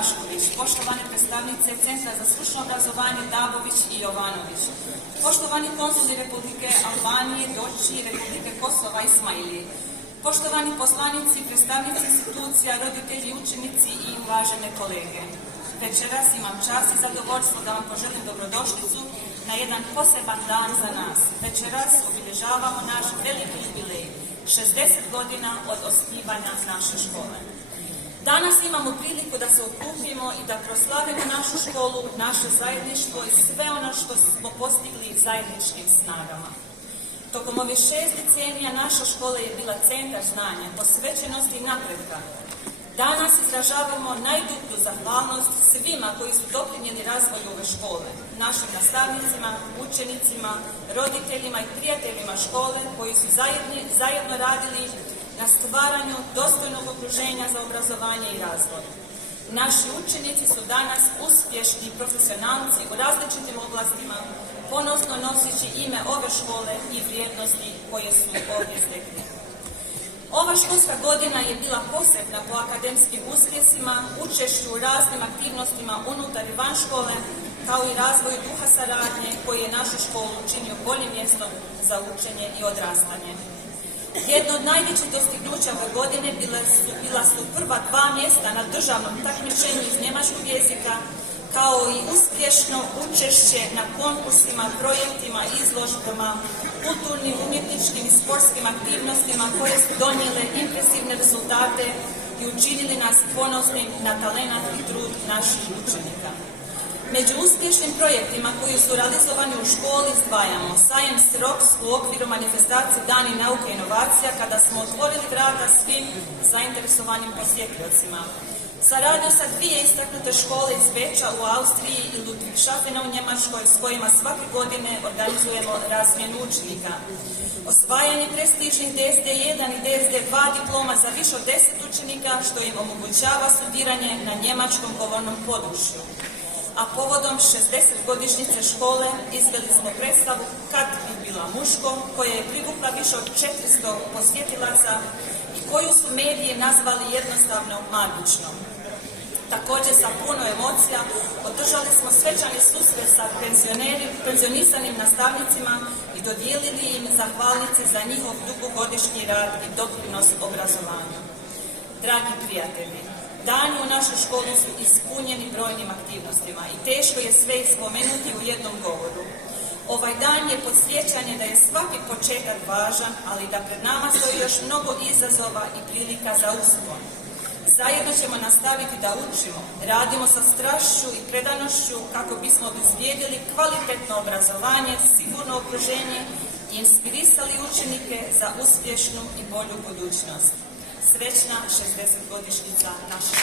Rašković, poštovane predstavnice Centra za stručno obrazovanje Dabović i Jovanović, poštovani konzuli Republike Albanije, Doći, Republike Kosova Ismaili, poštovani poslanici, predstavnici institucija, roditelji, učenici i uvažene kolege. Večeras imam čast i zadovoljstvo da vam poželim dobrodošlicu na jedan poseban dan za nas. Večeras obilježavamo naš veliki jubilej, 60 godina od osnivanja naše škole. Danas imamo priliku da se okupimo i da proslavimo našu školu, naše zajedništvo i sve ono što smo postigli zajedničkim snagama. Tokom ovih 6 decenija naša škola je bila centar znanja, posvećenosti i napretka. Danas izražavamo najdublju zahvalnost svima koji su doprinijeli razvoju ove škole, našim nastavnicima, učenicima, roditeljima i prijateljima škole koji su zajedno radili na stvaranju dostojnog okruženja za obrazovanje i razvoj. Naši učenici su danas uspješni profesionalci u različitim oblastima, ponosno nosići ime ove škole i vrijednosti koje su ovdje stekli. Ova školska godina je bila posebna po akademskim uspjesima, učešću u raznim aktivnostima unutar i van škole, kao i razvoju duha saradnje koji je našu školu učinio boljim mjestom za učenje i odrastanje. Jedno od najvećih dostignuća ove godine bila su prva 2 mjesta na državnom takmičenju iz njemačkog jezika, kao i uspješno učešće na konkursima, projektima, izložbama, kulturnim, umjetničkim i sportskim aktivnostima koje su donijele impresivne rezultate i učinili nas ponosnim na talenat i trud naših učenika. Među uspješnim projektima koji su realizovani u školi izdvajamo Science Rocks u okviru manifestacije Dani nauke i inovacija kada smo otvorili vrata svim zainteresovanim posjetiocima. Saradnju sa 2 istaknute škole iz Beča u Austriji i Ludwigshafena u Njemačkoj s kojima svake godine organizujemo razmjenu učenika. Osvajanje prestižnih DSD-1 i DSD-2 diploma za više od 10 učenika što im omogućava studiranje na njemačkom govornom području. A povodom 60-godišnjice škole izveli smo predstavu Kad bi bila muško, koja je privukla više od 400 posjetilaca i koju su mediji nazvali jednostavno magičnom. Također sa puno emocija održali smo svečani susret sa penzionisanim nastavnicima i dodijelili im zahvalnice za njihov dugogodišnji rad i doprinos obrazovanju. Dragi prijatelji, dani u našoj školi su ispunjeni brojnim aktivnostima i teško je sve spomenuti u jednom govoru. Ovaj dan je podsjećanje da je svaki početak važan, ali da pred nama stoji još mnogo izazova i prilika za uspon. Zajedno ćemo nastaviti da učimo, radimo sa strašću i predanošću kako bismo obezbijedili kvalitetno obrazovanje, sigurno okruženje i inspirisali učenike za uspješnu i bolju budućnost. Srećna 60-godišnjica naše